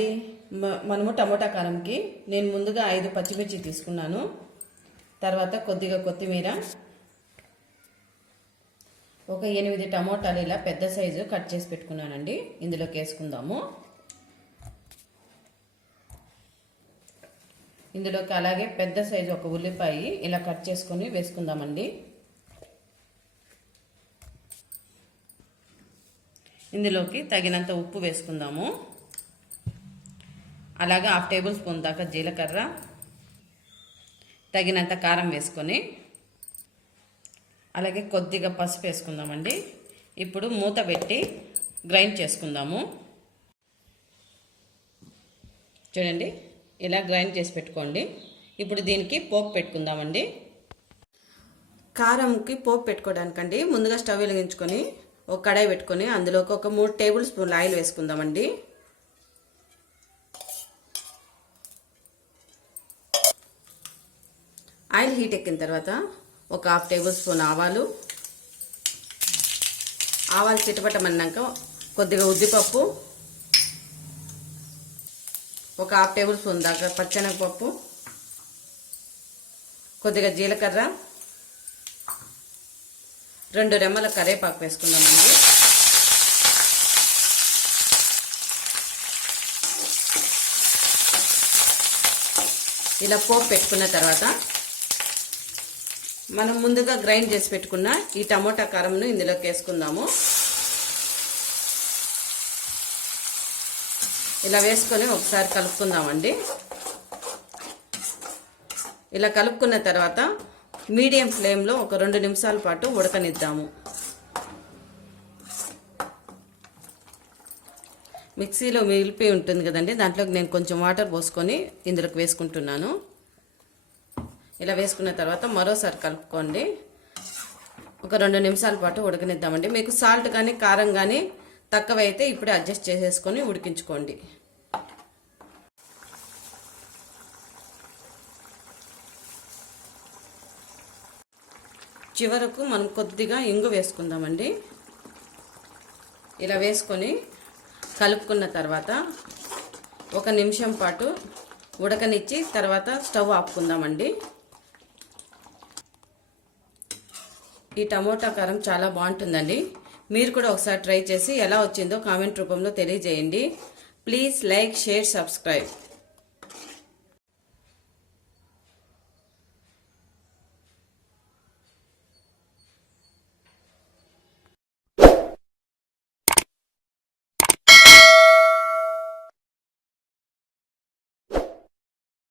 అండి, మనము టమోటా కారంకి నేను ముందుగా 5 పచ్చిమిర్చి తీసుకున్నాను. తర్వాత కొద్దిగా కొత్తిమీర, ఒక 8 టమోటాలు ఇలా పెద్ద సైజు కట్ చేసి పెట్టుకున్నానండి. ఇందులోకి వేసుకుందాము. ఇందులోకి అలాగే పెద్ద సైజు ఒక ఉల్లిపాయ ఇలా కట్ చేసుకొని వేసుకుందామండి. ఇందులోకి తగినంత ఉప్పు వేసుకుందాము. అలాగే 1/2 టేబుల్ స్పూన్ దాకా జీలకర్ర, తగినంత కారం వేసుకొని అలాగే కొద్దిగా పసుపు వేసుకుందామండి. ఇప్పుడు మూత పెట్టి గ్రైండ్ చేసుకుందాము. చూడండి, ఇలా గ్రైండ్ చేసి పెట్టుకోండి. ఇప్పుడు దీనికి పోపు పెట్టుకుందామండి. కారంకి పోపు పెట్టుకోవడానికండి ముందుగా స్టవ్ వెలిగించుకొని ఒక కడాయి పెట్టుకొని అందులోకి ఒక 3 టేబుల్ స్పూన్ల ఆయిల్ వేసుకుందామండి. ఆయిల్ హీట్ ఎక్కిన తర్వాత ఒక 1/2 టేబుల్ స్పూన్ ఆవాలు చిటపటమన్నాక కొద్దిగా ఉద్దిపప్పు, ఒక 1/2 టేబుల్ స్పూన్ దాకా పచ్చెనగపప్పు, కొద్దిగా జీలకర్ర, 2 రెమ్మల కరివేపాకు వేసుకుందామండి. ఇలా పోపు పెట్టుకున్న తర్వాత మనం ముందుగా గ్రైండ్ చేసి పెట్టుకున్న ఈ టమోటా కారంను ఇందులోకి వేసుకుందాము. ఇలా వేసుకొని ఒకసారి కలుపుకుందామండి. ఇలా కలుపుకున్న తర్వాత మీడియం ఫ్లేమ్లో ఒక 2 నిమిషాల పాటు ఉడకనిద్దాము. మిక్సీలో మిగిలిపోయి ఉంటుంది కదండి, దాంట్లోకి నేను కొంచెం వాటర్ పోసుకొని ఇందులోకి వేసుకుంటున్నాను. ఇలా వేసుకున్న తర్వాత మరోసారి కలుపుకోండి. ఒక 2 నిమిషాల పాటు ఉడకనిద్దామండి. మీకు సాల్ట్ కానీ కారం కానీ తక్కువైతే ఇప్పుడే అడ్జస్ట్ చేసేసుకొని ఉడికించుకోండి. చివరకు మనం కొద్దిగా ఇంగు వేసుకుందామండి. ఇలా వేసుకొని కలుపుకున్న తర్వాత 1 నిమిషం పాటు ఉడకనిచ్చి తర్వాత స్టవ్ ఆపుకుందామండి. ఈ టమోటా కారం చాలా బాగుంటుందండి. మీరు కూడా ఒకసారి ట్రై చేసి ఎలా వచ్చిందో కామెంట్ రూపంలో తెలియజేయండి. Please like, share, subscribe.